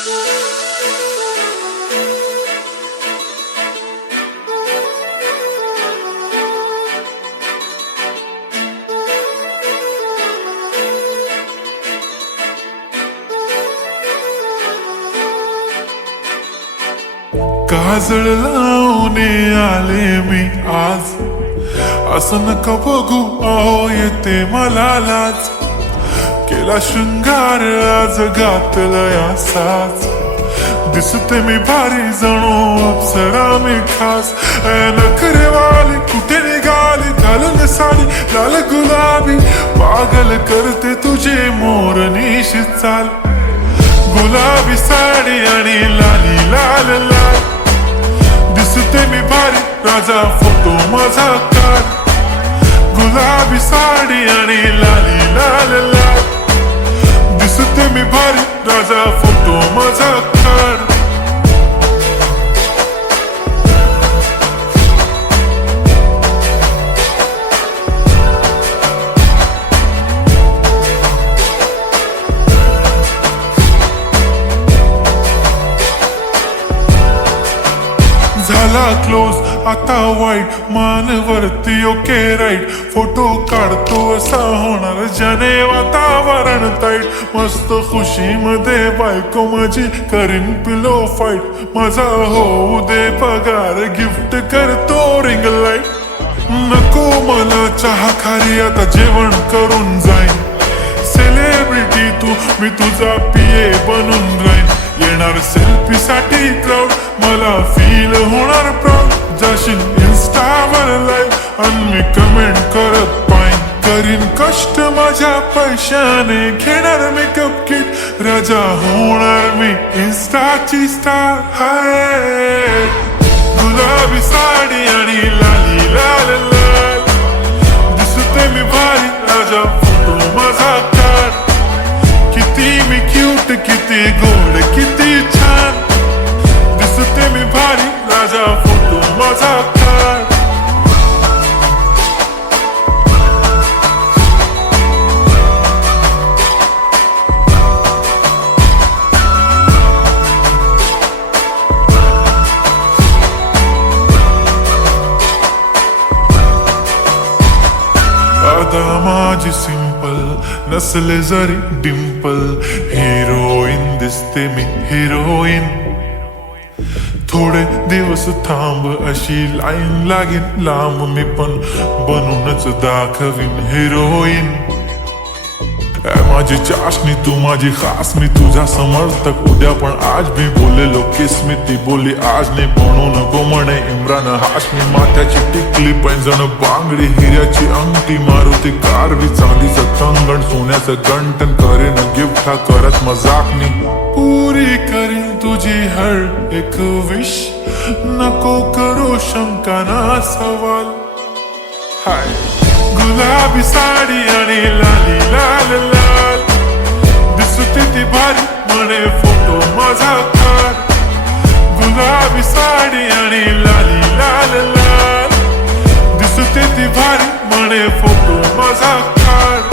काजळ लावून आले मी आज, असं नका बघू अहो येते मला लाज. केला शृंगार आज घातला साज, दिसते मी भारी जणू अप्सरा मी खास. नखरेवाली कुठे निघाली घालून साडी लाल गुलाबी, पागल करते तुझे मोरनीश चाल. गुलाबी साडी आणि लाली लाल लाल, दिसते मी भारी राजा फोटो माझा काढ. गुलाबी साडी आणि लाली लाल लाल, दिसते मी भारी राजा फोटो माझा काढ. झाला क्लोज आता वाईट, मानवरती ओके राईट. फोटो काढतो असा होणार ज्याने वातावरण ताईट. मस्त खुशी मध्ये बायको माझी करीन पिलो फाईट. माझा होऊ दे पगार गिफ्ट करतो रिंग लाईट. नको मला चहा खारी आता जेवण करून जाईन. सेलिब्रिटी तू मी तुझा पिये बनून राहीन. येणार सेल्फी साठी क्राऊड मला फील होणार प्राऊड. जाशील इन्स्टावर लाईव्ह आणि मी कमेंट करत पाईन. करीन कष्ट माझ्या पैशाने घेणार मेकअप किट. राजा होणार मी इन्स्टाची स्टार. हाय गुलाबी साडी आणि लाली लाल लाल, दिसते मी भारी राजा फोटो माझा काढ. किती मी क्यूट किती गोड किती छान, दिसते मी भारी राजा फोटो माझा काढ. अदा माझी सिंपल नसले जरी डिंपल. हिरोईन दिसते मी हिरोईन. थोडे दिवस थांब अशी लाईन लागेल लांब, मी पण बनूनच दाखवीन हिरोईन. माझी चाशनी तू माझी खास, मी तुझा समर्थक उद्या पण आज मी बोलेलो किस्मी. ती बोली आज नाही बनून नको म्हणे इम्रान हाशमी. माथ्याची टिकली पैंजण बांगडी हिऱ्याची अंगठी, मारुती कारवी चांदीचं कंगण सोन्याचं गंटन. करेन गिफ्ट हा करत मजाकनी, पुरी करीन तुझी हर एक विश. नको करू शंका ना सवाल. हाय गुलाबी साडी आणि लाली लाल लाल, दिसते ती भारी म्हणे फोटो माझा काढ. गुलाबी साडी आणि लाली लाल लाल, दिसते ती भारी म्हणे फोटो माझा काढ.